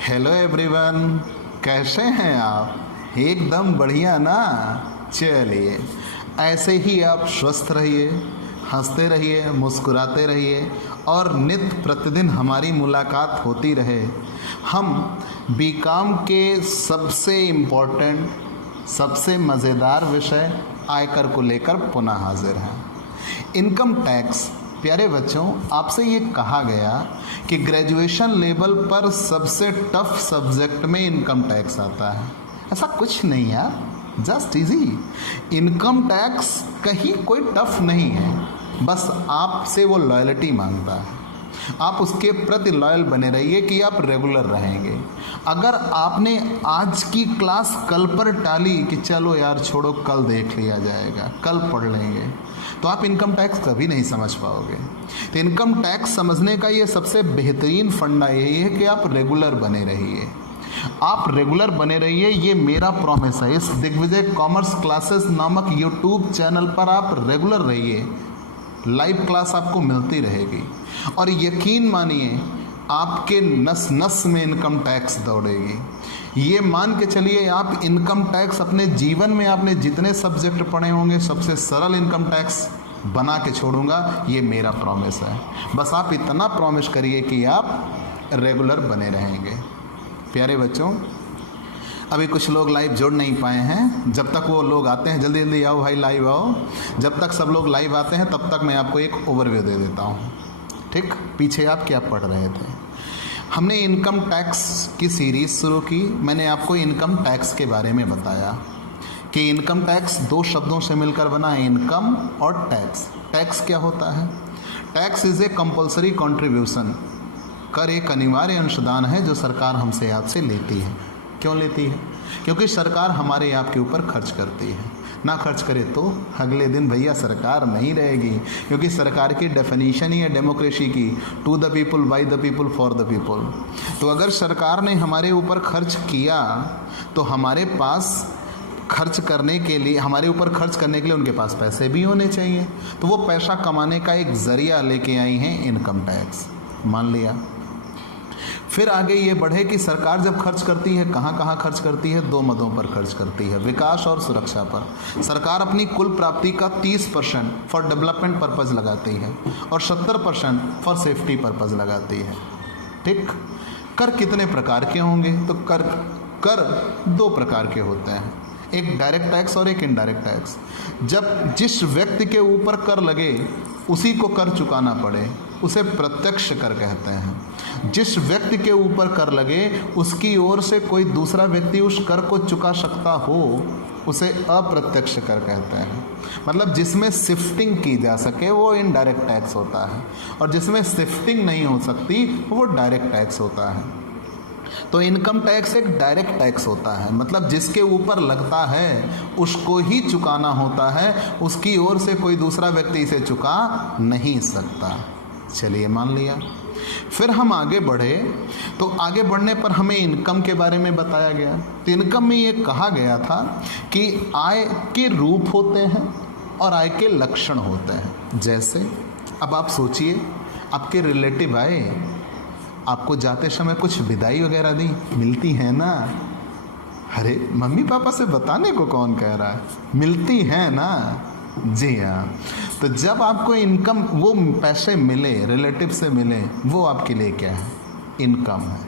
Hello everyone, कैसे हैं आप? एकदम बढ़िया ना। चलिए, ऐसे ही आप स्वस्थ रहिए, हंसते रहिए, मुस्कुराते रहिए और नित्य प्रतिदिन हमारी मुलाकात होती रहे। हम बीकॉम के सबसे इम्पोर्टेंट, सबसे मज़ेदार विषय आयकर को लेकर पुनः हाजिर हैं। Income tax. प्यारे बच्चों, आपसे ये कहा गया कि ग्रेजुएशन लेवल पर सबसे टफ सब्जेक्ट में इनकम टैक्स आता है। ऐसा कुछ नहीं यार, जस्ट इजी। इनकम टैक्स कहीं कोई टफ नहीं है, बस आपसे वो लॉयल्टी मांगता है। आप उसके प्रति लॉयल बने रहिए कि आप रेगुलर रहेंगे। अगर आपने आज की क्लास कल पर टाली कि चलो यार छोड़ो, कल देख लिया जाएगा, कल पढ़ लेंगे, तो आप इनकम टैक्स कभी नहीं समझ पाओगे। तो इनकम टैक्स समझने का ये सबसे बेहतरीन फंडा यही है कि आप रेगुलर बने रहिए। आप रेगुलर बने रहिए, ये मेरा प्रॉमिस है। इस दिग्विजय कॉमर्स क्लासेस नामक यूट्यूब चैनल पर आप रेगुलर रहिए, लाइव क्लास आपको मिलती रहेगी और यकीन मानिए आपके नस नस में इनकम टैक्स दौड़ेगी। ये मान के चलिए, आप इनकम टैक्स अपने जीवन में आपने जितने सब्जेक्ट पढ़े होंगे सबसे सरल इनकम टैक्स बना के छोड़ूंगा, ये मेरा प्रॉमिस है। बस आप इतना प्रॉमिस करिए कि आप रेगुलर बने रहेंगे। प्यारे बच्चों, अभी कुछ लोग लाइव जुड़ नहीं पाए हैं। जब तक वो लोग आते हैं, जल्दी जल्दी आओ भाई, लाइव आओ। जब तक सब लोग लाइव आते हैं तब तक मैं आपको एक ओवरव्यू दे देता हूँ। ठीक, पीछे आप क्या पढ़ रहे थे? हमने इनकम टैक्स की सीरीज़ शुरू की। मैंने आपको इनकम टैक्स के बारे में बताया कि इनकम टैक्स दो शब्दों से मिलकर बना है, इनकम और टैक्स। टैक्स क्या होता है? Tax is a compulsory contribution. कर एक अनिवार्य अंशदान है जो सरकार हमसे आपसे लेती है। क्यों लेती है? क्योंकि सरकार हमारे आपके ऊपर खर्च करती है। ना खर्च करे तो अगले दिन भैया सरकार नहीं रहेगी, क्योंकि सरकार की डेफिनेशन ही है डेमोक्रेसी की, to the people, by the people, for the people. तो अगर सरकार ने हमारे ऊपर खर्च किया तो हमारे पास खर्च करने के लिए, हमारे ऊपर खर्च करने के लिए उनके पास पैसे भी होने चाहिए। तो वो पैसा कमाने का एक ज़रिया लेके आई हैं इनकम टैक्स। मान लिया। फिर आगे ये बढ़े कि सरकार जब खर्च करती है, कहाँ कहाँ खर्च करती है? दो मदों पर खर्च करती है, विकास और सुरक्षा पर। सरकार अपनी कुल प्राप्ति का 30% फॉर डेवलपमेंट पर्पज़ लगाती है और 70% फॉर सेफ्टी पर्पज़ लगाती है। ठीक। कर कितने प्रकार के होंगे? तो कर दो प्रकार के होते हैं, एक डायरेक्ट टैक्स और एक इनडायरेक्ट टैक्स। जब जिस व्यक्ति के ऊपर कर लगे उसी को कर चुकाना पड़े, उसे प्रत्यक्ष कर कहते हैं। जिस व्यक्ति के ऊपर कर लगे उसकी ओर से कोई दूसरा व्यक्ति उस कर को चुका सकता हो, उसे अप्रत्यक्ष कर कहते हैं। मतलब जिसमें शिफ्टिंग की जा सके वो इनडायरेक्ट टैक्स होता है, और जिसमें शिफ्टिंग नहीं हो सकती वो डायरेक्ट टैक्स होता है। तो इनकम टैक्स एक डायरेक्ट टैक्स होता है, मतलब जिसके ऊपर लगता है उसको ही चुकाना होता है, उसकी ओर से कोई दूसरा व्यक्ति इसे चुका नहीं सकता। चलिए, मान लिया। फिर हम आगे बढ़े तो आगे बढ़ने पर हमें इनकम के बारे में बताया गया। तो इनकम में ये कहा गया था कि आय के रूप होते हैं और आय के लक्षण होते हैं। जैसे अब आप सोचिए, आपके रिलेटिव आए, आपको जाते समय कुछ विदाई वगैरह दी, मिलती है ना? अरे मम्मी पापा से बताने को कौन कह रहा है, मिलती है ना? जी हाँ। तो जब आपको इनकम, वो पैसे मिले, रिलेटिव से मिले, वो आपके लिए क्या है? इनकम है।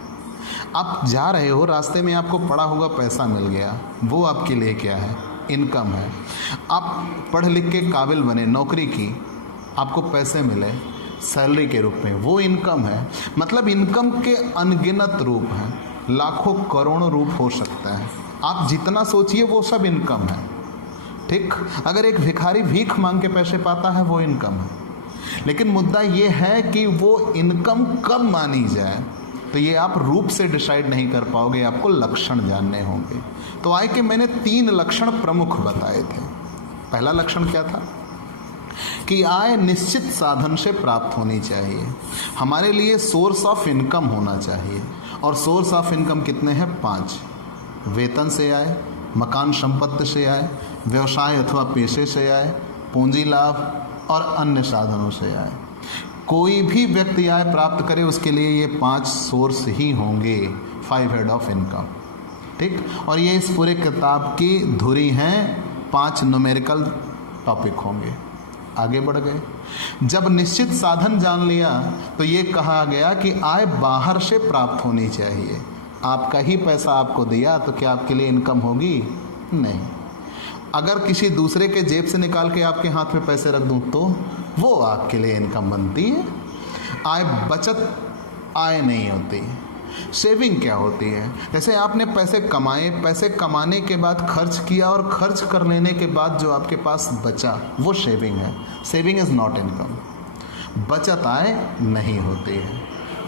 आप जा रहे हो, रास्ते में आपको पड़ा हुआ पैसा मिल गया, वो आपके लिए क्या है? इनकम है। आप पढ़ लिख के काबिल बने, नौकरी की, आपको पैसे मिले सैलरी के रूप में, वो इनकम है। मतलब इनकम के अनगिनत रूप हैं, लाखों करोड़ों रूप हो सकते हैं। आप जितना सोचिए वो सब इनकम है। ठीक। अगर एक भिखारी भीख मांग के पैसे पाता है, वो इनकम है। लेकिन मुद्दा ये है कि वो इनकम कब मानी जाए, तो ये आप रूप से डिसाइड नहीं कर पाओगे, आपको लक्षण जानने होंगे। तो आय के मैंने 3 लक्षण प्रमुख बताए थे। पहला लक्षण क्या था? कि आय निश्चित साधन से प्राप्त होनी चाहिए। हमारे लिए सोर्स ऑफ इनकम होना चाहिए, और सोर्स ऑफ इनकम कितने हैं? 5। वेतन से आय, मकान संपत्ति से आय, व्यवसाय अथवा पेशे से आय, पूंजी लाभ और अन्य साधनों से आय। कोई भी व्यक्ति आय प्राप्त करे उसके लिए ये 5 सोर्स ही होंगे। 5 हेड ऑफ इनकम। ठीक, और ये इस पूरे किताब की धुरी हैं, 5 न्यूमेरिकल टॉपिक होंगे। आगे बढ़ गए, जब निश्चित साधन जान लिया तो ये कहा गया कि आय बाहर से प्राप्त होनी चाहिए। आपका ही पैसा आपको दिया तो क्या आपके लिए इनकम होगी? नहीं। अगर किसी दूसरे के जेब से निकाल के आपके हाथ में पैसे रख दूं तो वो आपके लिए इनकम बनती है। आय बचत आय नहीं होती। सेविंग क्या होती है? जैसे आपने पैसे कमाए, पैसे कमाने के बाद खर्च किया और खर्च कर लेने के बाद जो आपके पास बचा वो सेविंग है। Saving is not income. बचत आय नहीं होती है।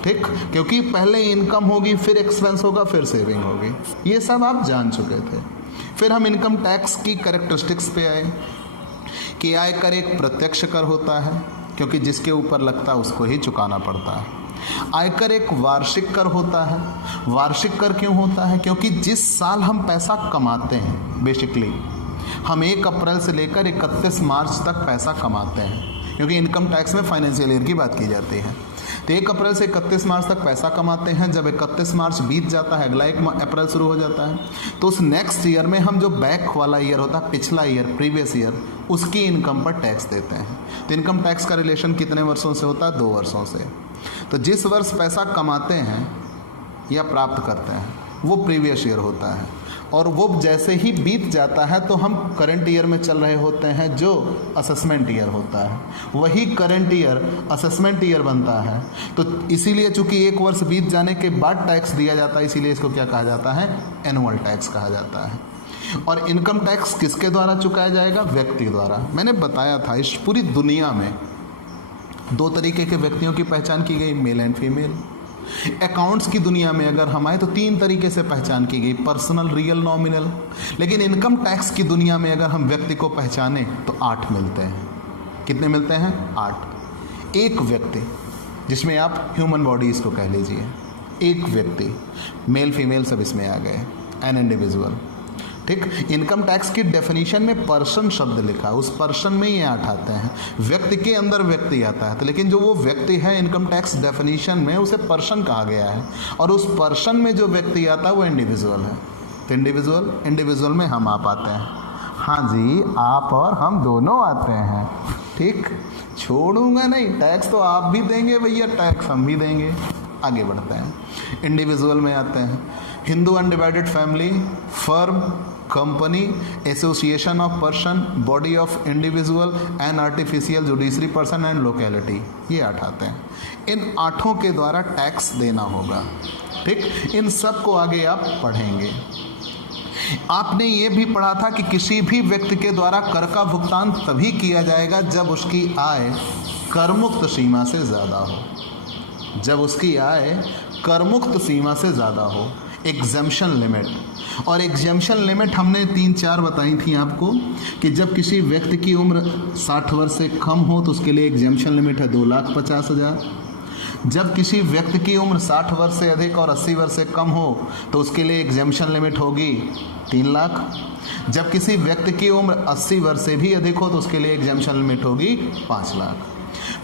ठीक, क्योंकि पहले इनकम होगी, फिर एक्सपेंस होगा, फिर सेविंग होगी। ये सब आप जान चुके थे। फिर हम इनकम टैक्स की कैरेक्टरिस्टिक्स पे आए कि आयकर एक प्रत्यक्ष कर होता है, क्योंकि जिसके ऊपर लगता है उसको ही चुकाना पड़ता है। आयकर एक वार्षिक कर होता है। वार्षिक कर क्यों होता है? क्योंकि जिस साल हम पैसा कमाते हैं, बेसिकली हम 1 अप्रैल से लेकर 31 मार्च तक पैसा कमाते हैं, क्योंकि इनकम टैक्स में फाइनेंशियल ईयर की बात की जाती है। तो 1 अप्रैल से 31 मार्च तक पैसा कमाते हैं। जब 31 मार्च बीत जाता है, अगला 1 अप्रैल शुरू हो जाता है, तो उस नेक्स्ट ईयर में हम जो बैक वाला ईयर होता है, पिछला ईयर, प्रीवियस ईयर, उसकी इनकम पर टैक्स देते हैं। तो इनकम टैक्स का रिलेशन कितने वर्षों से होता है? 2 वर्षों से। तो जिस वर्ष पैसा कमाते हैं या प्राप्त करते हैं वो प्रीवियस ईयर होता है, और वो जैसे ही बीत जाता है तो हम करंट ईयर में चल रहे होते हैं, जो असेसमेंट ईयर होता है। वही करंट ईयर असेसमेंट ईयर बनता है। तो इसीलिए चूंकि 1 वर्ष बीत जाने के बाद टैक्स दिया जाता है, इसीलिए इसको क्या कहा जाता है? एनुअल टैक्स कहा जाता है। और इनकम टैक्स किसके द्वारा चुकाया जाएगा? व्यक्ति द्वारा। मैंने बताया था इस पूरी दुनिया में 2 तरीके के व्यक्तियों की पहचान की गई, मेल एंड फीमेल। अकाउंट्स की दुनिया में अगर हम आए तो 3 तरीके से पहचान की गई, पर्सनल, रियल, नॉमिनल। लेकिन इनकम टैक्स की दुनिया में अगर हम व्यक्ति को पहचाने तो 8 मिलते हैं। कितने मिलते हैं? 8। एक व्यक्ति, जिसमें आप ह्यूमन बॉडी इसको कह लीजिए, एक व्यक्ति, मेल फीमेल सब इसमें आ गए, एन इंडिविजुअल। ठीक, इनकम टैक्स की डेफिनेशन में पर्सन शब्द लिखा, उस पर्सन में ये 8 आते हैं। व्यक्ति के अंदर व्यक्ति आता है, तो लेकिन जो वो व्यक्ति है इनकम टैक्स डेफिनेशन में उसे पर्सन कहा गया है, और उस पर्सन में जो व्यक्ति आता है वो इंडिविजुअल है। तो इंडिविजुअल में हम आप आते हैं। हाँ जी, आप और हम दोनों आते हैं। ठीक, छोड़ूंगा नहीं, टैक्स तो आप भी देंगे भैया, टैक्स हम भी देंगे। आगे बढ़ते हैं, इंडिविजुअल में आते हैं। Hindu undivided family, firm, company, association of person, body of individual and artificial judiciary person and locality, ये 8 आते हैं। इन 8 के द्वारा टैक्स देना होगा। ठीक, इन सब को आगे आप पढ़ेंगे। आपने ये भी पढ़ा था कि किसी भी व्यक्ति के द्वारा कर का भुगतान तभी किया जाएगा जब उसकी आय करमुक्त सीमा से ज़्यादा हो। जब उसकी आय करमुक्त सीमा से ज़्यादा हो, एग्जम्पशन लिमिट। और एग्जम्पशन लिमिट हमने 3-4 बताई थी आपको कि जब किसी व्यक्ति की उम्र 60 वर्ष से कम हो तो उसके लिए एग्जम्पशन लिमिट है 2,50,000। जब किसी व्यक्ति की उम्र 60 वर्ष से अधिक और 80 वर्ष से कम हो तो उसके लिए एग्जम्पशन लिमिट होगी 3 लाख। जब किसी व्यक्ति की उम्र 80 वर्ष से भी अधिक हो तो उसके लिए एग्जम्पशन लिमिट होगी 5 लाख।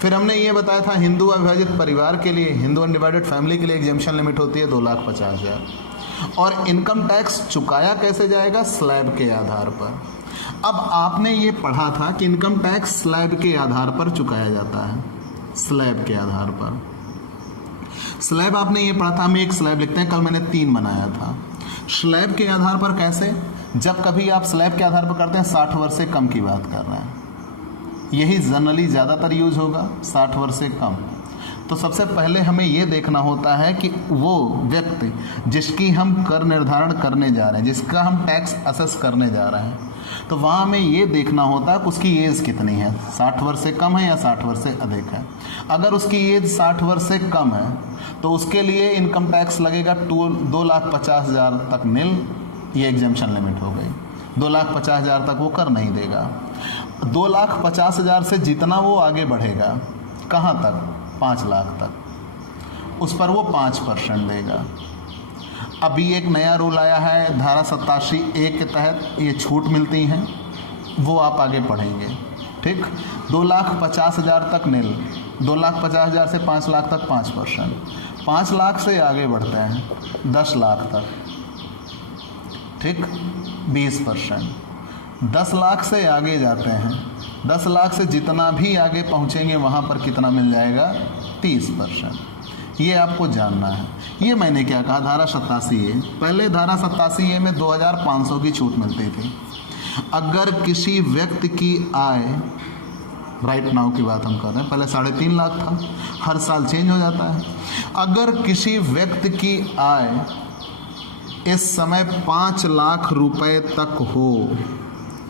फिर हमने ये बताया था हिंदू अविभाजित परिवार के लिए, हिंदू अनडिवाइडेड फैमिली के लिए एग्जम्पशन लिमिट होती है 2,50,000। और इनकम टैक्स चुकाया कैसे जाएगा? स्लैब के आधार पर। अब आपने ये पढ़ा था कि इनकम टैक्स स्लैब के आधार पर चुकाया जाता है। स्लैब के आधार पर, स्लैब आपने ये पढ़ा था, हम एक स्लैब लिखते हैं, कल मैंने 3 बनाया था। स्लैब के आधार पर कैसे? जब कभी आप स्लैब के आधार पर करते हैं 60 वर्ष से कम की बात कर रहे हैं, यही जनरली ज़्यादातर यूज होगा, 60 वर्ष से कम। तो सबसे पहले हमें ये देखना होता है कि वो व्यक्ति जिसकी हम कर निर्धारण करने जा रहे हैं, जिसका हम टैक्स असेस करने जा रहे हैं, तो वहाँ हमें ये देखना होता है कि उसकी एज कितनी है, 60 वर्ष से कम है या 60 वर्ष से अधिक है। अगर उसकी एज 60 वर्ष से कम है तो उसके लिए इनकम टैक्स लगेगा 2,50,000 तक नील, ये एग्जम्पशन लिमिट हो गई। 2,50,000 तक वो कर नहीं देगा। 2,50,000 से जितना वो आगे बढ़ेगा, कहाँ तक? 5 लाख तक, उस पर वो 5% देगा। अभी एक नया रूल आया है, धारा 87(1) के तहत ये छूट मिलती हैं, वो आप आगे पढ़ेंगे। ठीक, 2,50,000 तक नील, 2,50,000 से 5 लाख तक 5%, 5 लाख से आगे बढ़ते हैं 10 लाख तक, ठीक, 20%। 10 लाख से आगे जाते हैं, 10 लाख से जितना भी आगे पहुंचेंगे वहां पर कितना मिल जाएगा, 30%। ये आपको जानना है। ये मैंने क्या कहा, धारा 87A। पहले धारा 87A में 2500 की छूट मिलती थी। अगर किसी व्यक्ति की आय, राइट नाउ की बात हम कर रहे हैं, पहले 3.5 लाख था, हर साल चेंज हो जाता है। अगर किसी व्यक्ति की आय इस समय 5 लाख रुपए तक हो,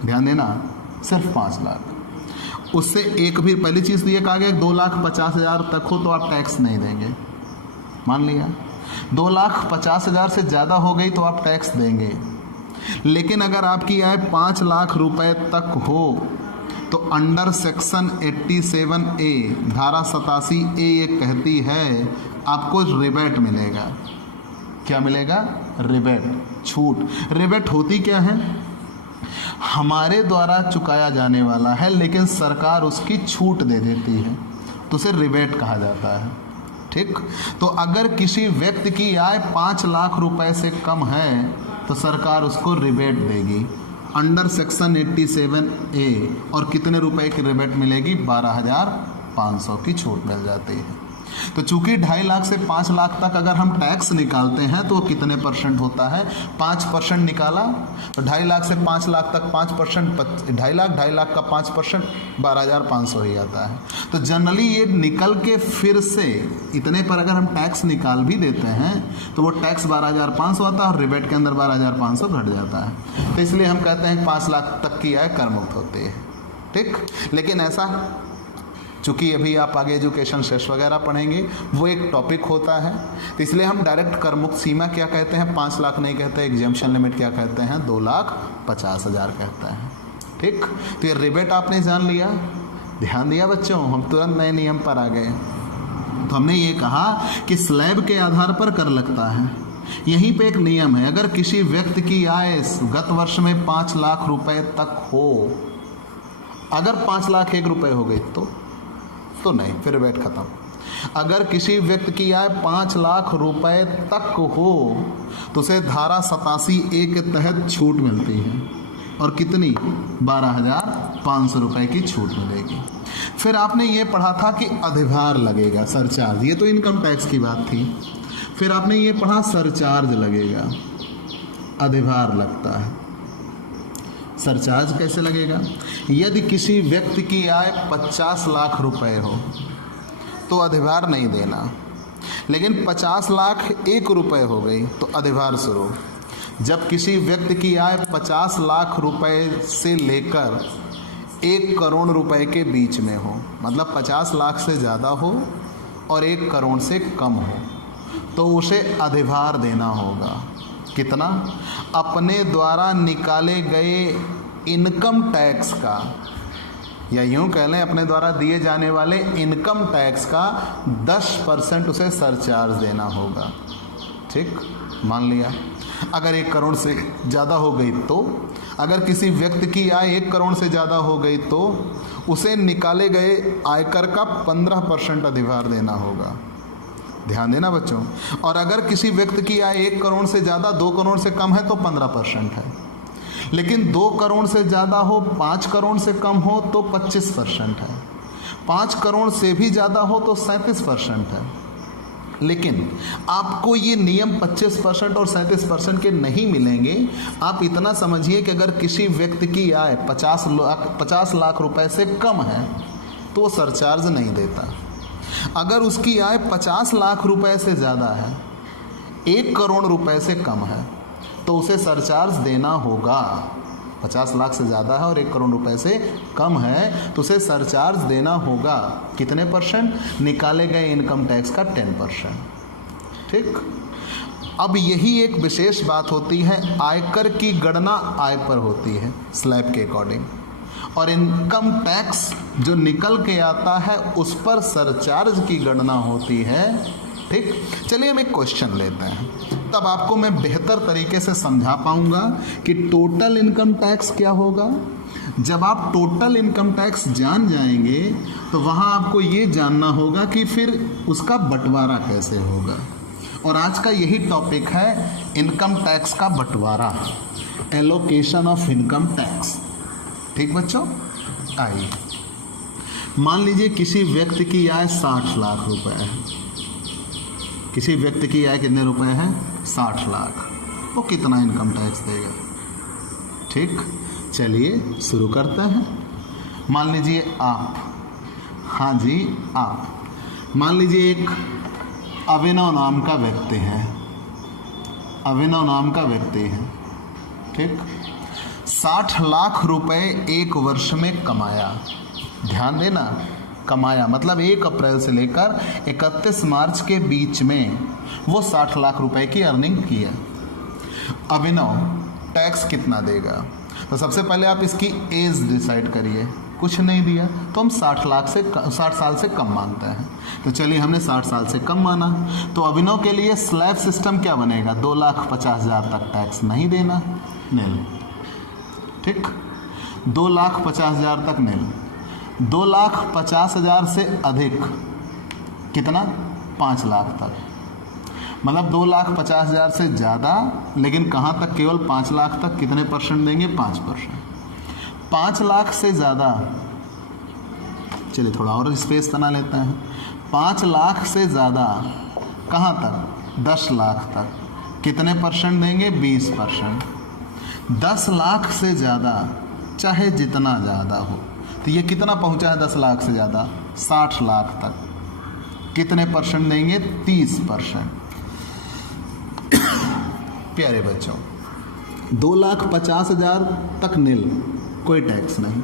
ध्यान देना, सिर्फ 5 लाख, उससे एक भी, पहली चीज़ तो ये कहा गया 2,50,000 तक हो तो आप टैक्स नहीं देंगे, मान लिया। 2,50,000 से ज़्यादा हो गई तो आप टैक्स देंगे। लेकिन अगर आपकी आय 5 लाख रुपए तक हो तो अंडर सेक्शन 87A धारा 87A ये कहती है आपको रिबेट मिलेगा। क्या मिलेगा, रिबेट, छूट। रिबेट होती क्या है, हमारे द्वारा चुकाया जाने वाला है लेकिन सरकार उसकी छूट दे देती है, तो उसे रिबेट कहा जाता है, ठीक। तो अगर किसी व्यक्ति की आय 5 लाख रुपए से कम है तो सरकार उसको रिबेट देगी अंडर सेक्शन 87A। और कितने रुपए की रिबेट मिलेगी, 12,500 की छूट मिल जाती है। तो चूंकि 2.5 लाख से 5 लाख तक अगर हम टैक्स निकालते हैं तो कितने परसेंट होता है, 5% निकाला, तो 2.5 लाख से 5 लाख तक 5%, 2.5 लाख का 5% 12,500 ही आता है। तो जनरली ये निकल के फिर से इतने पर अगर हम टैक्स निकाल भी देते हैं तो वो टैक्स 12,500 आता है और रिबेट के अंदर 12,500 घट जाता है। तो इसलिए हम कहते हैं 5 लाख तक की आय कर मुक्त होती है, ठीक। लेकिन ऐसा, चूँकि अभी आप आगे एजुकेशन सेस वगैरह पढ़ेंगे, वो एक टॉपिक होता है, तो इसलिए हम डायरेक्ट कर मुक्त सीमा क्या कहते हैं, 5 लाख नहीं कहते, एग्जेम्पशन लिमिट क्या कहते हैं, 2,50,000 कहते हैं, ठीक। तो ये रिबेट आपने जान लिया, ध्यान दिया बच्चों, हम तुरंत नए नियम पर आ गए। तो हमने ये कहा कि स्लैब के आधार पर कर लगता है। यहीं पे एक नियम है, अगर किसी व्यक्ति की आय गत वर्ष में 5 लाख रुपए तक हो, अगर 5 लाख 1 रुपए हो गई तो नहीं, फिर रिबेट खत्म। अगर किसी व्यक्ति की आय 5 लाख रुपए तक हो तो उसे धारा 87A के तहत छूट मिलती है, और कितनी, 12,500 रुपए की छूट मिलेगी। फिर आपने ये पढ़ा था कि अधिभार लगेगा, सरचार्ज, ये तो इनकम टैक्स की बात थी। फिर आपने ये पढ़ा सरचार्ज लगेगा, अधिभार लगता है। सरचार्ज कैसे लगेगा, यदि किसी व्यक्ति की आय 50 लाख रुपए हो तो अधिभार नहीं देना, लेकिन 50 लाख 1 रुपए हो गई तो अधिभार शुरू। जब किसी व्यक्ति की आय 50 लाख रुपए से लेकर 1 करोड़ रुपए के बीच में हो, मतलब 50 लाख से ज़्यादा हो और 1 करोड़ से कम हो, तो उसे अधिभार देना होगा। कितना, अपने द्वारा निकाले गए इनकम टैक्स का, या यूं कह लें अपने द्वारा दिए जाने वाले इनकम टैक्स का 10% उसे सरचार्ज देना होगा, ठीक। मान लिया अगर 1 करोड़ से ज़्यादा हो गई तो, अगर किसी व्यक्ति की आय 1 करोड़ से ज़्यादा हो गई तो उसे निकाले गए आयकर का 15% अधिभार देना होगा। ध्यान देना बच्चों। और अगर किसी व्यक्ति की आय 1 करोड़ से ज़्यादा 2 करोड़ से कम है तो 15% है, लेकिन 2 करोड़ से ज़्यादा हो, 5 करोड़ से कम हो तो 25% है, 5 करोड़ से भी ज़्यादा हो तो 37% है। लेकिन आपको ये नियम 25% और 37% के नहीं मिलेंगे। आप इतना समझिए कि अगर किसी व्यक्ति की आय 50 लाख रुपए से कम है तो वो सरचार्ज नहीं देता। अगर उसकी आय 50 लाख रुपए से ज़्यादा है, 1 करोड़ रुपए से कम है, तो उसे सरचार्ज देना होगा। 50 लाख से ज़्यादा है और 1 करोड़ रुपए से कम है तो उसे सरचार्ज देना होगा। कितने परसेंट, निकाले गए इनकम टैक्स का 10%, ठीक। अब यही एक विशेष बात होती है, आयकर की गणना आय पर होती है स्लैब के अकॉर्डिंग, और इनकम टैक्स जो निकल के आता है उस पर सरचार्ज की गणना होती है, ठीक। चलिए हम एक क्वेश्चन लेते हैं, तब आपको मैं बेहतर तरीके से समझा पाऊंगा कि टोटल इनकम टैक्स क्या होगा, जब आप टोटल इनकम टैक्स जान जाएंगे तो वहाँ आपको ये जानना होगा कि फिर उसका बंटवारा कैसे होगा। और आज का यही टॉपिक है इनकम टैक्स का बंटवारा, एलोकेशन ऑफ इनकम टैक्स। ठीक बच्चों, आइए मान लीजिए किसी व्यक्ति की आय 60 लाख रुपए है। किसी व्यक्ति की आय कितने रुपए है? 60 लाख। वो कितना इनकम टैक्स देगा? ठीक, चलिए शुरू करते हैं। मान लीजिए आप, हाँ जी आप, मान लीजिए एक अभिनव नाम का व्यक्ति है। अभिनव नाम का व्यक्ति है, ठीक। 60 लाख रुपए एक वर्ष में कमाया। ध्यान देना, कमाया मतलब 1 अप्रैल से लेकर 31 मार्च के बीच में वो 60 लाख रुपए की अर्निंग किया। अभिनव टैक्स कितना देगा? तो सबसे पहले आप इसकी एज डिसाइड करिए। कुछ नहीं दिया तो हम 60 साल से कम मानते हैं। तो चलिए हमने 60 साल से कम माना, तो अभिनव के लिए स्लैब सिस्टम क्या बनेगा? 2,50,000 तक टैक्स नहीं देना, नील। ठीक, 2,50,000 तक नील। 2,50,000 से अधिक कितना? 5 लाख तक, मतलब 2,50,000 से ज़्यादा, लेकिन कहाँ तक? केवल 5 लाख तक। कितने परसेंट देंगे? 5%। 5 लाख से ज़्यादा, चलिए थोड़ा और स्पेस बना लेते हैं। 5 लाख से ज़्यादा कहाँ तक? 10 लाख तक। कितने परसेंट देंगे? 20%। 10 लाख से ज़्यादा, चाहे जितना ज़्यादा हो, तो ये कितना पहुंचा है? 10 लाख से ज़्यादा 60 लाख तक। कितने परसेंट देंगे? 30%। प्यारे बच्चों, 2,50,000 तक नील, कोई टैक्स नहीं।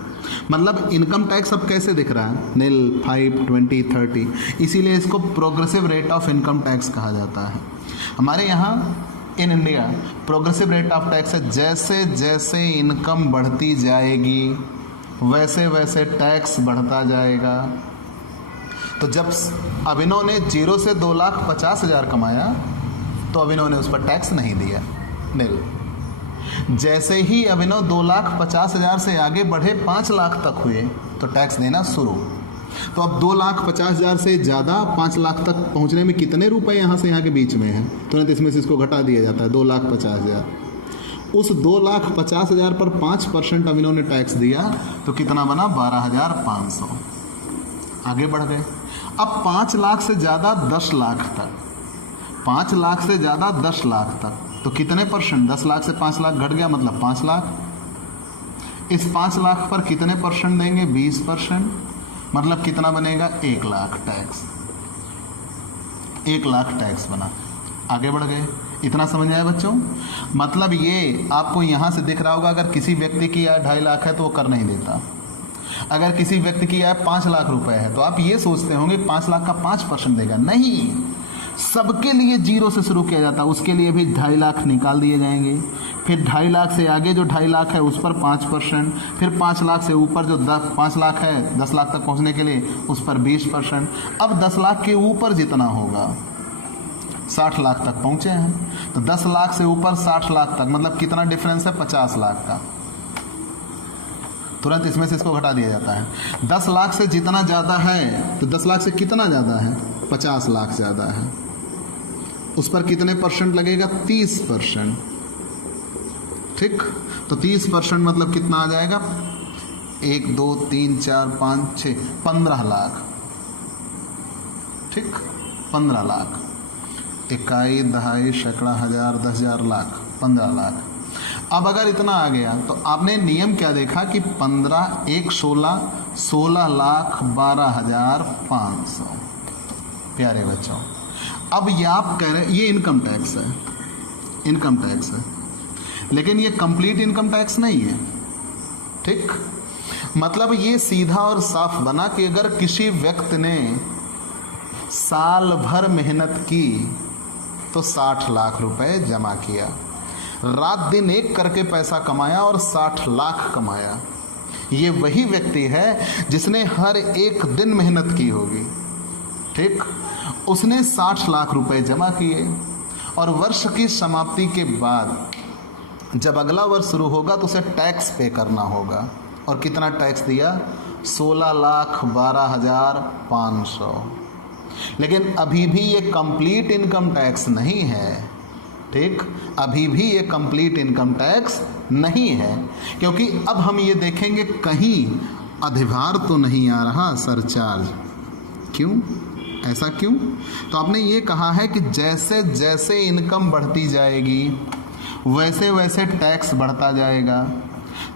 मतलब इनकम टैक्स अब कैसे दिख रहा है? नील, 5, 20, 30। इसीलिए इसको progressive rate of income tax कहा जाता है। हमारे यहाँ in India progressive rate of tax है। जैसे जैसे इनकम बढ़ती जाएगी वैसे वैसे टैक्स बढ़ता जाएगा। तो जब अभिनव ने 0 से 2,50,000 कमाया तो अभिनव ने उस पर टैक्स नहीं दिया, नील। जैसे ही अभिनव 2,50,000 से आगे बढ़े 5 लाख तक हुए तो टैक्स देना शुरू। तो अब 2,50,000 से ज़्यादा 5 लाख तक पहुंचने में कितने रुपए यहाँ से यहाँ के बीच में हैं? तुरंत इसमें से इसको घटा दिया जाता है, 2,50,000। उस 2,50,000 पर 5% अभिनव ने टैक्स दिया तो कितना बना? 12,500। आगे बढ़ गए। अब 5 लाख से ज़्यादा 10 लाख तक, 5 लाख से ज़्यादा 10 लाख तक, तो कितने परसेंट? 10 लाख से 5 लाख घट गया, मतलब 5 लाख। इस 5 लाख पर कितने परसेंट देंगे? 20%। मतलब कितना बनेगा? 1 लाख टैक्स। 1 लाख टैक्स बना। आगे बढ़ गए। इतना समझ आया बच्चों? मतलब ये आपको यहाँ से दिख रहा होगा, अगर किसी व्यक्ति की आय 2.5 लाख है तो वो कर नहीं देता। अगर किसी व्यक्ति की आय 5 लाख रुपए है तो आप ये सोचते होंगे 5 लाख का 5% देगा। नहीं, सबके लिए 0 से शुरू किया जाता है। उसके लिए भी 2.5 लाख निकाल दिए जाएंगे। फिर 2.5 लाख से आगे जो 2.5 लाख है उस पर 5%। फिर 5 लाख से ऊपर जो 5 लाख है 10 लाख तक पहुँचने के लिए उस पर 20%। अब 10 लाख के ऊपर जितना होगा, 60 लाख तक पहुँचे हैं तो 10 लाख से ऊपर 60 लाख तक, मतलब कितना डिफरेंस है? 50 लाख का। तुरंत इसमें से इसको घटा दिया जाता है। 10 लाख से जितना ज़्यादा है तो 10 लाख से कितना ज़्यादा है? 50 लाख ज़्यादा है। उस पर कितने परसेंट लगेगा? 30%। ठीक, तो 30% मतलब कितना आ जाएगा? 1, 2, 3, 4, 5, 6, 15 लाख। ठीक, 15 लाख। इकाई, दहाई, सैकड़ा, हजार, 10,000, लाख, 15 लाख। अब अगर इतना आ गया तो आपने नियम क्या देखा कि 15, 1, 16, 16 लाख 12,500। प्यारे बच्चों, अब ये आप कह रहे ये इनकम टैक्स है, इनकम टैक्स है, लेकिन ये कंप्लीट इनकम टैक्स नहीं है। ठीक, मतलब ये सीधा और साफ बना कि अगर किसी व्यक्ति ने साल भर मेहनत की तो 60 लाख रुपए जमा किया, रात दिन एक करके पैसा कमाया और 60 लाख कमाया। ये वही व्यक्ति है जिसने हर एक दिन मेहनत की होगी। ठीक, उसने 60 लाख रुपए जमा किए और वर्ष की समाप्ति के बाद जब अगला वर्ष शुरू होगा तो उसे टैक्स पे करना होगा। और कितना टैक्स दिया? 16,12,500। लेकिन अभी भी ये कंप्लीट इनकम टैक्स नहीं है, ठीक, अभी भी ये कंप्लीट इनकम टैक्स नहीं है, क्योंकि अब हम ये देखेंगे कहीं अधिभार तो नहीं आ रहा, सरचार्ज। क्यों? ऐसा क्यों? तो आपने ये कहा है कि जैसे जैसे इनकम बढ़ती जाएगी वैसे वैसे टैक्स बढ़ता जाएगा।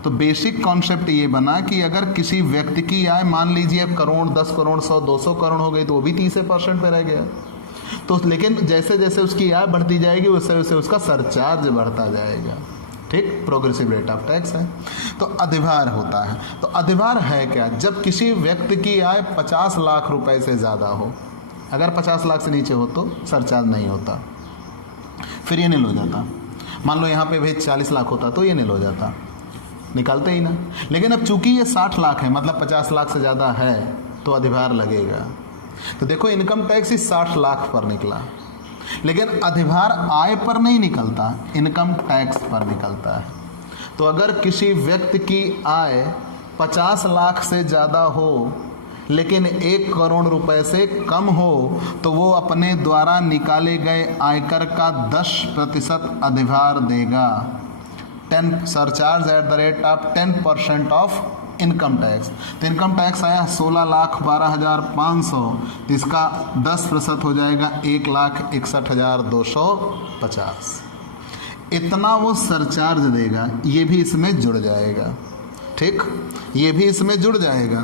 तो बेसिक कॉन्सेप्ट ये बना कि अगर किसी व्यक्ति की आय मान लीजिए करोड़, 10 करोड़, 100, 200 करोड़ हो गई तो वो भी 30% पे रह गया। तो लेकिन जैसे जैसे उसकी आय बढ़ती जाएगी वैसे वैसे उसका सरचार्ज बढ़ता जाएगा, ठीक, प्रोग्रेसिव रेट ऑफ टैक्स है। तो अधिभार होता है। तो अधिभार है क्या? जब किसी व्यक्ति की आय 50 लाख रुपए से ज़्यादा हो, अगर 50 लाख से नीचे हो तो सरचार्ज नहीं होता, फिर ये नील हो जाता। मान लो यहाँ पे भी 40 लाख होता तो ये नील हो जाता, निकालते ही ना। लेकिन अब चूंकि ये 60 लाख है, मतलब 50 लाख से ज़्यादा है, तो अधिभार लगेगा। तो देखो इनकम टैक्स ही 60 लाख पर निकला, लेकिन अधिभार आय पर नहीं निकलता, इनकम टैक्स पर निकलता है। तो अगर किसी व्यक्ति की आय 50 लाख से ज़्यादा हो लेकिन 1 करोड़ रुपए से कम हो तो वो अपने द्वारा निकाले गए आयकर का 10% अधिभार देगा, 10 surcharge at the rate of 10% of income tax. तो इनकम टैक्स आया 16,12,500, तो इसका 10% हो जाएगा 1,61,250। इतना वो सरचार्ज देगा, ये भी इसमें जुड़ जाएगा, ठीक, ये भी इसमें जुड़ जाएगा।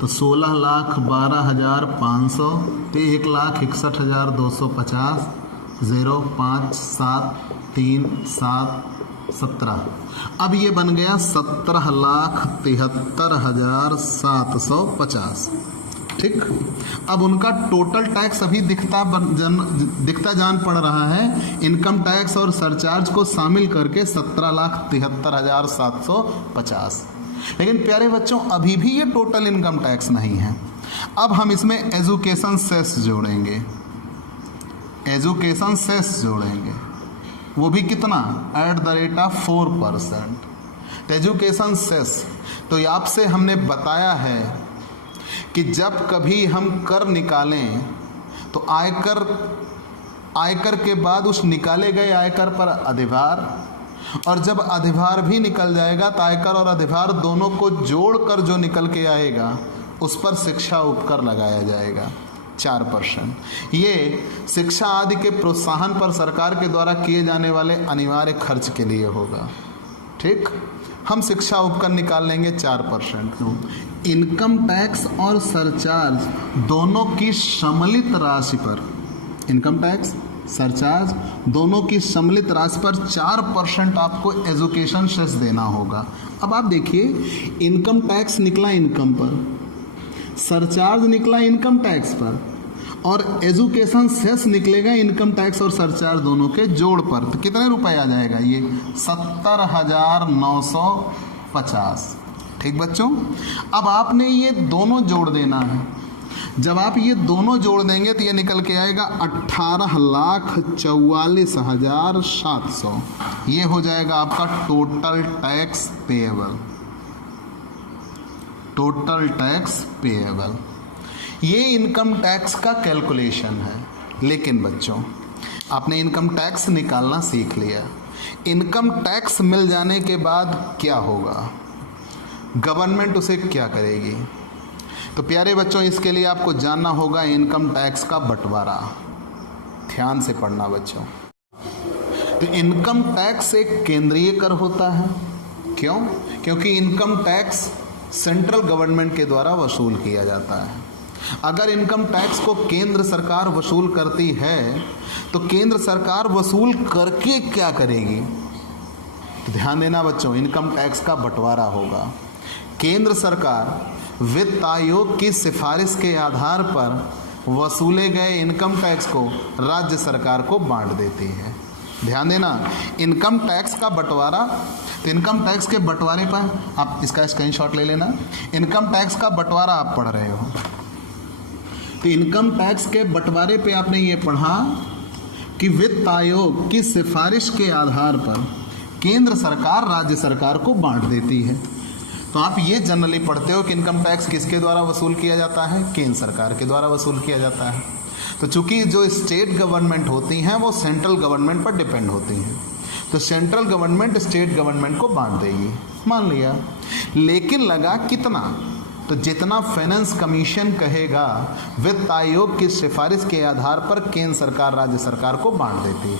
तो 16,12,500 तो 1,61,250, 0,5,7,3,7,17। अब ये बन गया 17,73,750, ठीक। अब उनका टोटल टैक्स अभी दिखता जान पड़ रहा है, इनकम टैक्स और सरचार्ज को शामिल करके 17,73,750। लेकिन प्यारे बच्चों अभी भी ये टोटल इनकम टैक्स नहीं है। अब हम इसमें एजुकेशन सेस जोड़ेंगे, एजुकेशन सेस जोड़ेंगे, वो भी कितना? At the rate of 4%। Education cess तो आपसे हमने बताया है कि जब कभी हम कर निकालें तो आयकर के बाद उस निकाले गए आयकर पर अधिभार, और जब अधिभार भी निकल जाएगा तो आयकर और अधिभार दोनों को जोड़कर जो निकल के आएगा उस पर शिक्षा उपकर लगाया जाएगा 4%। ये शिक्षा आदि के प्रोत्साहन पर सरकार के द्वारा किए जाने वाले अनिवार्य खर्च के लिए होगा, ठीक। हम शिक्षा उपकर निकाल लेंगे 4%। इनकम टैक्स और सरचार्ज दोनों की सम्मिलित राशि पर, इनकम टैक्स सरचार्ज दोनों की सम्मिलित राशि पर 4% आपको एजुकेशन सेस देना होगा। अब आप देखिए इनकम टैक्स निकला इनकम पर, सरचार्ज निकला इनकम टैक्स पर, और एजुकेशन सेस निकलेगा इनकम टैक्स और सरचार्ज दोनों के जोड़ पर। तो कितने रुपए आ जाएगा? ये 70,950, ठीक बच्चों। अब आपने ये दोनों जोड़ देना है। जब आप ये दोनों जोड़ देंगे तो ये निकल के आएगा 18,44,700। ये हो जाएगा आपका total tax payable, total tax payable. ये इनकम टैक्स का कैलकुलेशन है। लेकिन बच्चों आपने इनकम टैक्स निकालना सीख लिया, इनकम टैक्स मिल जाने के बाद क्या होगा? गवर्नमेंट उसे क्या करेगी? तो प्यारे बच्चों इसके लिए आपको जानना होगा इनकम टैक्स का बंटवारा। ध्यान से पढ़ना बच्चों। तो इनकम टैक्स एक केंद्रीय कर होता है। क्यों? क्योंकि इनकम टैक्स सेंट्रल गवर्नमेंट के द्वारा वसूल किया जाता है। अगर इनकम टैक्स को केंद्र सरकार वसूल करती है तो केंद्र सरकार वसूल करके क्या करेगी? तो ध्यान देना बच्चों, इनकम टैक्स का बंटवारा होगा। केंद्र सरकार वित्त आयोग की सिफारिश के आधार पर वसूले गए इनकम टैक्स को राज्य सरकार को बांट देती है। ध्यान देना, इनकम टैक्स का बंटवारा। तो इनकम टैक्स के बंटवारे पर आप इसका स्क्रीनशॉट ले लेना। इनकम टैक्स का बंटवारा आप पढ़ रहे हो, तो इनकम टैक्स के बंटवारे पे आपने ये पढ़ा कि वित्त आयोग की सिफारिश के आधार पर केंद्र सरकार राज्य सरकार को बांट देती है। तो आप ये जनरली पढ़ते हो कि इनकम टैक्स किसके द्वारा वसूल किया जाता है? केंद्र सरकार के द्वारा वसूल किया जाता है। तो चूंकि जो स्टेट गवर्नमेंट होती हैं वो सेंट्रल गवर्नमेंट पर डिपेंड होती हैं, तो सेंट्रल गवर्नमेंट स्टेट गवर्नमेंट को बांट देगी, मान लिया। लेकिन लगा कितना? तो जितना फाइनेंस कमीशन कहेगा, वित्त आयोग की सिफारिश के आधार पर केंद्र सरकार राज्य सरकार को बांट देती है।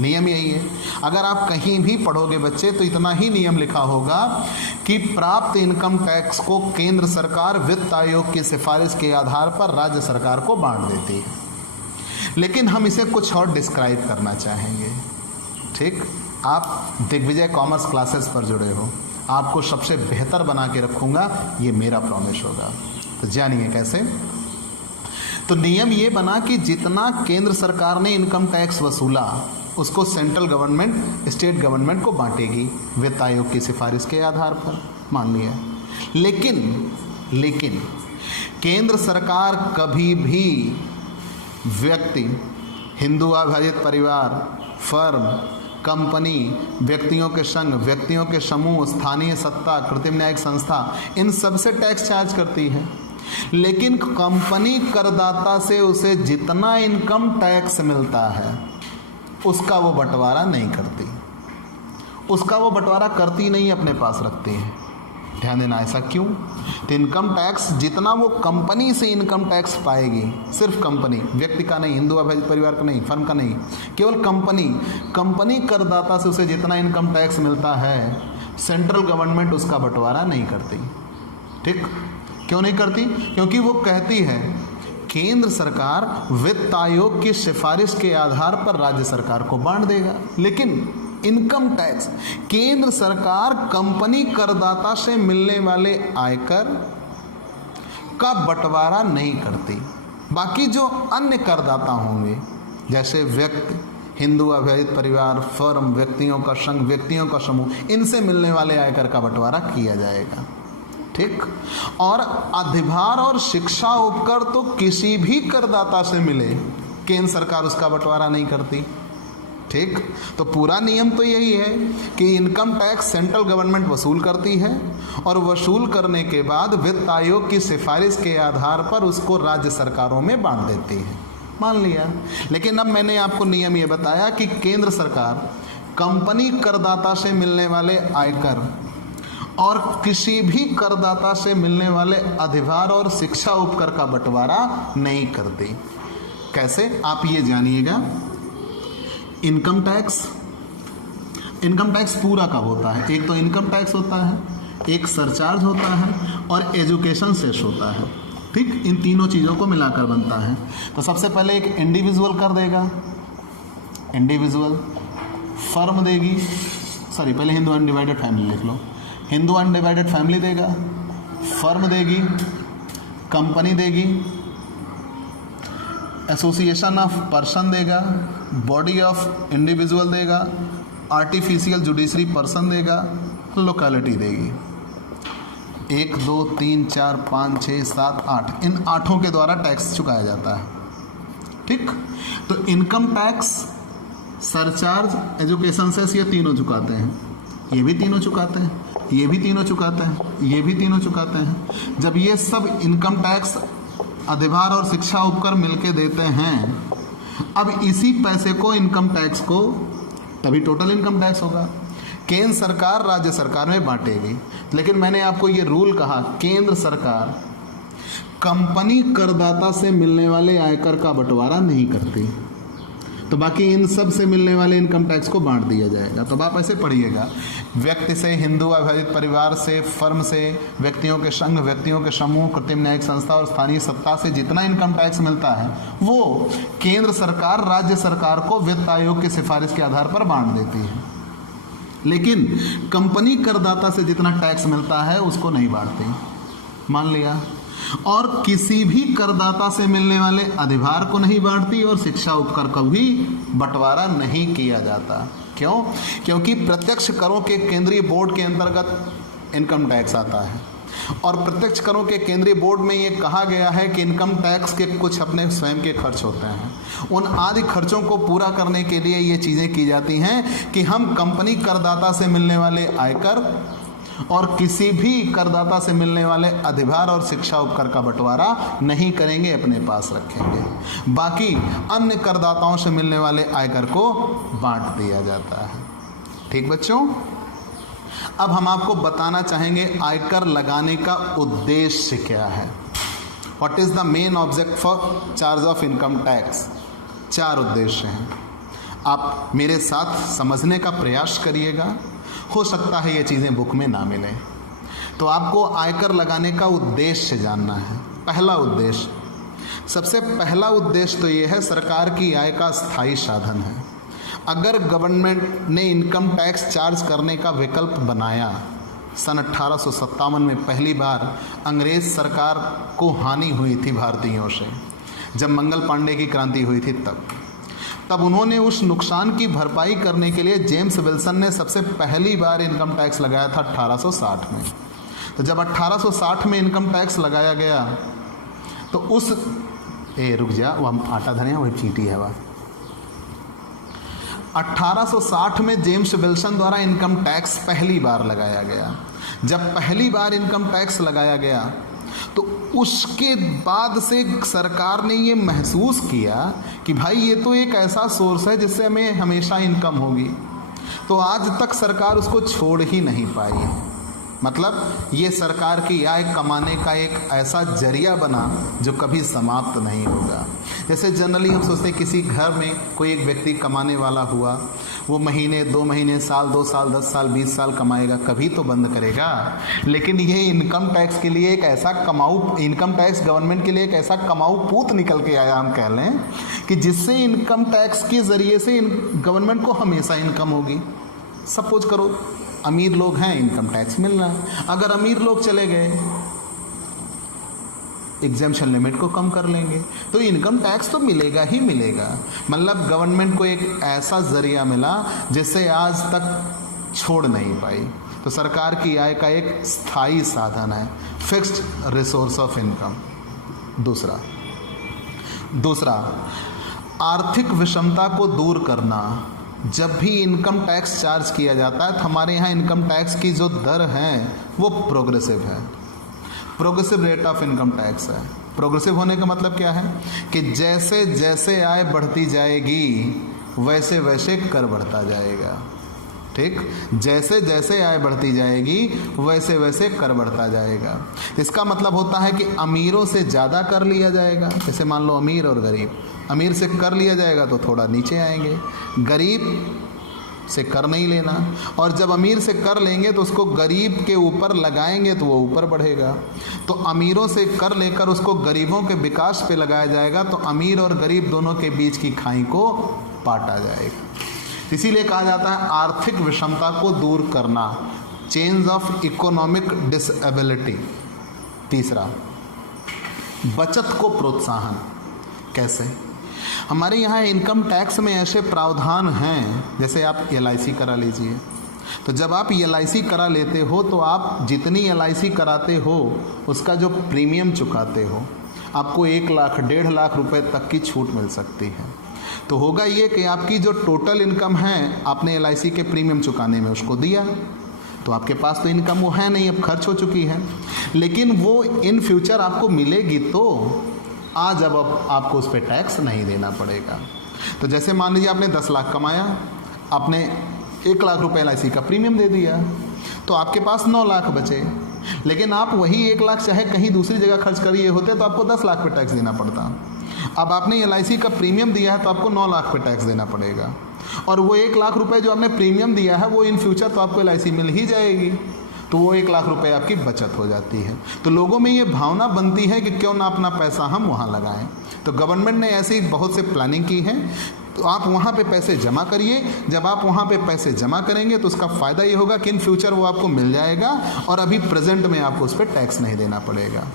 नियम यही है। अगर आप कहीं भी पढ़ोगे बच्चे तो इतना ही नियम लिखा होगा कि प्राप्त इनकम टैक्स को केंद्र सरकार वित्त आयोग की सिफारिश के आधार पर राज्य सरकार को बांट देती है। लेकिन हम इसे कुछ और डिस्क्राइब करना चाहेंगे। ठीक, आप दिग्विजय कॉमर्स क्लासेस पर जुड़े हो, आपको सबसे बेहतर बना के रखूंगा, ये मेरा प्रॉमिस होगा। तो जानिए कैसे। तो नियम ये बना कि जितना केंद्र सरकार ने इनकम टैक्स वसूला उसको सेंट्रल गवर्नमेंट स्टेट गवर्नमेंट को बांटेगी वित्त आयोग की सिफारिश के आधार पर, मान लिया। लेकिन केंद्र सरकार कभी भी व्यक्ति, हिंदू अविभाजित परिवार, फर्म, कंपनी, व्यक्तियों के संघ, व्यक्तियों के समूह, स्थानीय सत्ता, कृत्रिम न्यायिक संस्था, इन सब से टैक्स चार्ज करती है। लेकिन कंपनी करदाता से उसे जितना इनकम टैक्स मिलता है उसका वो बंटवारा नहीं करती, उसका वो बंटवारा करती नहीं, अपने पास रखती है। ध्यान देना, ऐसा क्यों? तो इनकम टैक्स जितना वो कंपनी से इनकम टैक्स पाएगी, सिर्फ कंपनी, व्यक्ति का नहीं, हिंदू अविभाजित परिवार का नहीं, फर्म का नहीं, केवल कंपनी करदाता से उसे जितना इनकम टैक्स मिलता है सेंट्रल गवर्नमेंट उसका बंटवारा नहीं करती। ठीक, क्यों नहीं करती? क्योंकि वो कहती है केंद्र सरकार वित्त आयोग की सिफारिश के आधार पर राज्य सरकार को बांट देगा। लेकिन इनकम टैक्स केंद्र सरकार कंपनी करदाता से मिलने वाले आयकर का बंटवारा नहीं करती। बाकी जो अन्य करदाता होंगे, जैसे व्यक्ति, हिंदू अविभाजित परिवार, फर्म, व्यक्तियों का संघ, व्यक्तियों का समूह, इनसे मिलने वाले आयकर का बंटवारा किया जाएगा। ठीक, और अधिभार और शिक्षा उपकर तो किसी भी करदाता से मिले, केंद्र सरकार उसका बंटवारा नहीं करती। ठीक, तो पूरा नियम तो यही है कि इनकम टैक्स सेंट्रल गवर्नमेंट वसूल करती है और वसूल करने के बाद वित्त आयोग की सिफारिश के आधार पर उसको राज्य सरकारों में बांट देती है, मान लिया। लेकिन अब मैंने आपको नियम ये बताया कि केंद्र सरकार कंपनी करदाता से मिलने वाले आयकर और किसी भी करदाता से मिलने वाले अधिभार और शिक्षा उपकर का बंटवारा नहीं करती। कैसे? आप ये जानिएगा। इनकम टैक्स पूरा कब होता है? एक तो इनकम टैक्स होता है, एक सरचार्ज होता है और एजुकेशन सेस होता है। ठीक, इन तीनों चीज़ों को मिलाकर बनता है। तो सबसे पहले एक इंडिविजुअल कर देगा, इंडिविजुअल, फर्म देगी, सॉरी पहले हिंदू अनडिवाइडेड फैमिली लिख लो, हिंदू अनडिवाइडेड फैमिली देगा, फर्म देगी, कंपनी देगी, एसोसिएशन ऑफ पर्सन देगा, बॉडी ऑफ इंडिविजुअल देगा, आर्टिफिशियल जुडिशरी पर्सन देगा, लोकेलिटी देगी। 1 2 3 4 5 6 7 8, इन 8 के द्वारा टैक्स चुकाया जाता है। ठीक, तो income tax, surcharge, education cess, ये तीनों चुकाते हैं, ये भी तीनों चुकाते हैं, ये भी तीनों चुकाते हैं, ये भी तीनों चुकाते हैं। जब ये सब इनकम टैक्स, अधिभार और शिक्षा उपकर मिलके देते हैं, अब इसी पैसे को, इनकम टैक्स को, तभी टोटल इनकम टैक्स होगा, केंद्र सरकार राज्य सरकार में बांटेगी। लेकिन मैंने आपको ये रूल कहा, केंद्र सरकार कंपनी करदाता से मिलने वाले आयकर का बंटवारा नहीं करती, तो बाकी इन सब से मिलने वाले इनकम टैक्स को बांट दिया जाएगा। तो आप ऐसे पढ़िएगा, व्यक्ति से, हिंदू अविभाजित परिवार से, फर्म से, व्यक्तियों के संघ, व्यक्तियों के समूह, कृत्रिम न्यायिक संस्था और स्थानीय सत्ता से जितना इनकम टैक्स मिलता है वो केंद्र सरकार राज्य सरकार को वित्त आयोग की सिफारिश के आधार पर बांट देती है। लेकिन कंपनी करदाता से जितना टैक्स मिलता है उसको नहीं बांटती, मान लिया। और किसी भी करदाता से मिलने वाले अधिभार को नहीं बांटती और शिक्षा उपकर का भी बंटवारा नहीं किया जाता। क्यों? क्योंकि प्रत्यक्ष करों के केंद्रीय बोर्ड के अंतर्गत इनकम टैक्स आता है और प्रत्यक्ष करों के केंद्रीय बोर्ड में ये कहा गया है कि इनकम टैक्स के कुछ अपने स्वयं के खर्च होते हैं। उन आदि खर्चों को पूरा करने के लिए ये चीज़ें की जाती हैं कि हम कंपनी करदाता से मिलने वाले आयकर और किसी भी करदाता से मिलने वाले अधिभार और शिक्षा उपकर का बंटवारा नहीं करेंगे, अपने पास रखेंगे। बाकी अन्य करदाताओं से मिलने वाले आयकर को बांट दिया जाता है। ठीक बच्चों, अब हम आपको बताना चाहेंगे आयकर लगाने का उद्देश्य क्या है। What is the main object for charge of income tax. 4 उद्देश्य हैं, आप मेरे साथ समझने का प्रयास करिएगा। हो सकता है ये चीज़ें बुक में ना मिले, तो आपको आयकर लगाने का उद्देश्य जानना है। पहला उद्देश्य, सबसे पहला उद्देश्य तो ये है, सरकार की आय का स्थायी साधन है। अगर गवर्नमेंट ने इनकम टैक्स चार्ज करने का विकल्प बनाया, सन 1857 में पहली बार अंग्रेज सरकार को हानि हुई थी भारतीयों से, जब मंगल पांडे की क्रांति हुई थी, तब उन्होंने उस नुकसान की भरपाई करने के लिए जेम्स विल्सन ने सबसे पहली बार इनकम टैक्स लगाया था 1860 में। तो जब 1860 में इनकम टैक्स लगाया गया तो उस रुक जा, वो हम आटा धनिया वही चींटी है वह। 1860 में जेम्स विल्सन द्वारा इनकम टैक्स पहली बार लगाया गया। जब पहली बार इनकम टैक्स लगाया गया तो उसके बाद से सरकार ने ये महसूस किया कि भाई ये तो एक ऐसा सोर्स है जिससे हमें हमेशा इनकम होगी, तो आज तक सरकार उसको छोड़ ही नहीं पाई। मतलब ये सरकार की आय कमाने का एक ऐसा जरिया बना जो कभी समाप्त नहीं होगा। जैसे जनरली हम सोचते हैं किसी घर में कोई एक व्यक्ति कमाने वाला हुआ, वो महीने 2 महीने, साल 2 साल, 10 साल, 20 साल कमाएगा, कभी तो बंद करेगा। लेकिन ये इनकम टैक्स के लिए एक ऐसा कमाऊ, इनकम टैक्स गवर्नमेंट के लिए एक ऐसा कमाऊ पूत निकल के आया, हम कह लें, कि जिससे इनकम टैक्स के ज़रिए से गवर्नमेंट को हमेशा इनकम होगी। सपोज करो अमीर लोग हैं, इनकम टैक्स मिल रहा है। अगर अमीर लोग चले गए, एग्जेम्पशन लिमिट को कम कर लेंगे, तो इनकम टैक्स तो मिलेगा ही मिलेगा। मतलब गवर्नमेंट को एक ऐसा जरिया मिला जिससे आज तक छोड़ नहीं पाई। तो सरकार की आय का एक स्थायी साधन है, फिक्स्ड रिसोर्स ऑफ इनकम। दूसरा आर्थिक विषमता को दूर करना। जब भी इनकम टैक्स चार्ज किया जाता है तो हमारे यहाँ इनकम टैक्स की जो दर है वो प्रोग्रेसिव है, progressive rate of income tax है। प्रोग्रेसिव होने का मतलब क्या है कि जैसे जैसे आय बढ़ती जाएगी वैसे वैसे कर बढ़ता जाएगा। ठीक, जैसे जैसे आय बढ़ती जाएगी वैसे वैसे कर बढ़ता जाएगा। इसका मतलब होता है कि अमीरों से ज़्यादा कर लिया जाएगा। जैसे मान लो अमीर और गरीब, अमीर से कर लिया जाएगा तो थोड़ा नीचे आएंगे, गरीब से कर नहीं लेना, और जब अमीर से कर लेंगे तो उसको गरीब के ऊपर लगाएंगे तो वो ऊपर बढ़ेगा। तो अमीरों से कर लेकर उसको गरीबों के विकास पे लगाया जाएगा तो अमीर और गरीब दोनों के बीच की खाई को पाटा जाएगा। इसीलिए कहा जाता है आर्थिक विषमता को दूर करना, चेंज ऑफ इकोनॉमिक डिसेबिलिटी। तीसरा, बचत को प्रोत्साहन। कैसे? हमारे यहाँ इनकम टैक्स में ऐसे प्रावधान हैं, जैसे आप LIC करा लीजिए। तो जब आप LIC करा लेते हो तो आप जितनी LIC कराते हो उसका जो प्रीमियम चुकाते हो, आपको 1 लाख 1.5 लाख रुपए तक की छूट मिल सकती है। तो होगा ये कि आपकी जो टोटल इनकम है आपने LIC के प्रीमियम चुकाने में उसको दिया, तो आपके पास तो इनकम वो है नहीं, अब खर्च हो चुकी है, लेकिन वो इन फ्यूचर आपको मिलेगी। तो आज अब आपको उस पर टैक्स नहीं देना पड़ेगा। तो जैसे मान लीजिए आपने 10 लाख कमाया, आपने 1 लाख रुपए LIC का प्रीमियम दे दिया, तो आपके पास 9 लाख बचे। लेकिन आप वही 1 लाख चाहे कहीं दूसरी जगह खर्च करिए होते तो आपको 10 लाख पे टैक्स देना पड़ता। अब आपने LIC का प्रीमियम दिया है तो आपको 9 लाख पे टैक्स देना पड़ेगा, और वो 1 लाख रुपए जो आपने प्रीमियम दिया है वो इन फ्यूचर तो आपको LIC मिल ही जाएगी। तो वो 1 लाख रुपए आपकी बचत हो जाती है। तो लोगों में ये भावना बनती है कि क्यों ना अपना पैसा हम वहाँ लगाएं। तो गवर्नमेंट ने ऐसी बहुत से प्लानिंग की है, तो आप वहाँ पे पैसे जमा करिए। जब आप वहाँ पे पैसे जमा करेंगे तो उसका फ़ायदा ये होगा कि इन फ्यूचर वो आपको मिल जाएगा और अभी प्रेजेंट में आपको उस पर टैक्स नहीं देना पड़ेगा।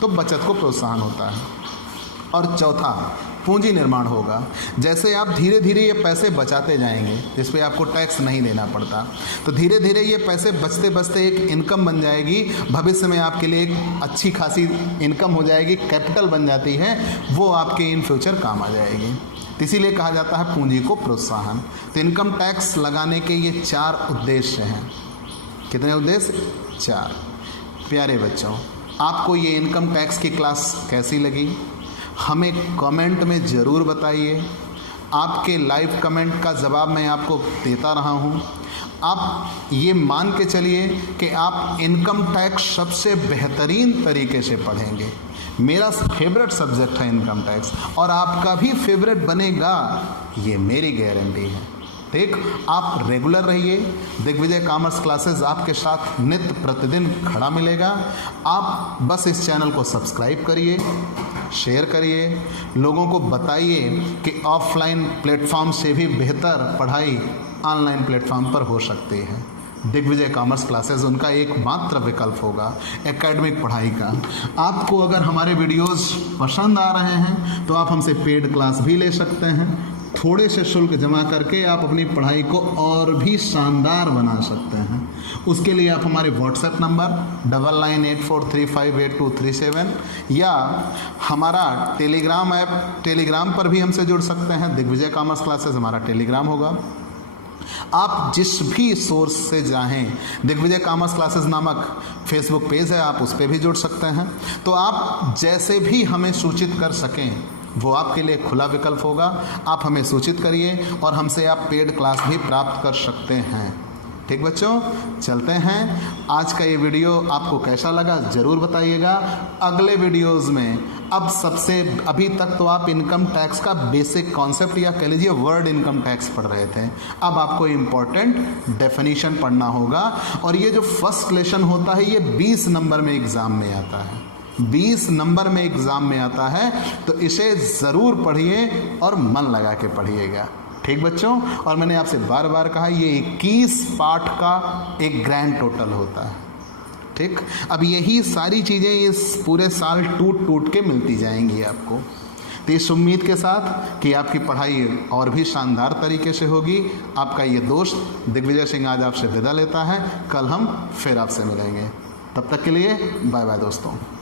तो बचत को प्रोत्साहन होता है। और चौथा, पूंजी निर्माण होगा। जैसे आप धीरे धीरे ये पैसे बचाते जाएंगे जिस पे आपको टैक्स नहीं देना पड़ता, तो धीरे धीरे ये पैसे बचते बचते एक इनकम बन जाएगी। भविष्य में आपके लिए एक अच्छी खासी इनकम हो जाएगी, कैपिटल बन जाती है, वो आपके इन फ्यूचर काम आ जाएगी। इसीलिए कहा जाता है पूंजी को प्रोत्साहन। तो इनकम टैक्स लगाने के ये 4 उद्देश्य हैं। कितने उद्देश्य? 4। प्यारे बच्चों, आपको ये इनकम टैक्स की क्लास कैसी लगी हमें कमेंट में ज़रूर बताइए। आपके लाइव कमेंट का जवाब मैं आपको देता रहा हूँ। आप ये मान के चलिए कि आप इनकम टैक्स सबसे बेहतरीन तरीके से पढ़ेंगे। मेरा फेवरेट सब्जेक्ट है इनकम टैक्स और आपका भी फेवरेट बनेगा, ये मेरी गारंटी है। ठीक, आप रेगुलर रहिए। दिग्विजय कॉमर्स क्लासेस आपके साथ नित्य प्रतिदिन खड़ा मिलेगा। आप बस इस चैनल को सब्सक्राइब करिए, शेयर करिए, लोगों को बताइए कि ऑफलाइन प्लेटफॉर्म से भी बेहतर पढ़ाई ऑनलाइन प्लेटफॉर्म पर हो सकती है। दिग्विजय कॉमर्स क्लासेस उनका एकमात्र विकल्प होगा एकेडमिक पढ़ाई का। आपको अगर हमारे वीडियोस पसंद आ रहे हैं तो आप हमसे पेड क्लास भी ले सकते हैं। थोड़े से शुल्क जमा करके आप अपनी पढ़ाई को और भी शानदार बना सकते हैं। उसके लिए आप हमारे व्हाट्सएप नंबर 9984358237 या हमारा टेलीग्राम ऐप, टेलीग्राम पर भी हमसे जुड़ सकते हैं। दिग्विजय कॉमर्स क्लासेस हमारा टेलीग्राम होगा। आप जिस भी सोर्स से चाहें, दिग्विजय कॉमर्स क्लासेस नामक फेसबुक पेज है, आप उस पर भी जुड़ सकते हैं। तो आप जैसे भी हमें सूचित कर सकें वो आपके लिए खुला विकल्प होगा। आप हमें सूचित करिए और हमसे आप पेड क्लास भी प्राप्त कर सकते हैं। ठीक बच्चों, चलते हैं। आज का ये वीडियो आपको कैसा लगा ज़रूर बताइएगा। अगले वीडियोज़ में अभी तक तो आप इनकम टैक्स का बेसिक कॉन्सेप्ट या कह लीजिए वर्ड इनकम टैक्स पढ़ रहे थे। अब आपको इम्पोर्टेंट डेफिनीशन पढ़ना होगा और ये जो फर्स्ट लेसन होता है ये 20 नंबर में एग्ज़ाम में आता है। 20 नंबर में एग्ज़ाम में आता है, तो इसे ज़रूर पढ़िए और मन लगा के पढ़िएगा। ठीक बच्चों, और मैंने आपसे बार बार कहा ये 21 पार्ट का एक ग्रैंड टोटल होता है। ठीक, अब यही सारी चीज़ें इस पूरे साल टूट टूट के मिलती जाएंगी आपको। तो इस उम्मीद के साथ कि आपकी पढ़ाई और भी शानदार तरीके से होगी, आपका ये दोस्त दिग्विजय सिंह आज आपसे विदा लेता है। कल हम फिर आपसे मिलेंगे। तब तक के लिए बाय बाय दोस्तों।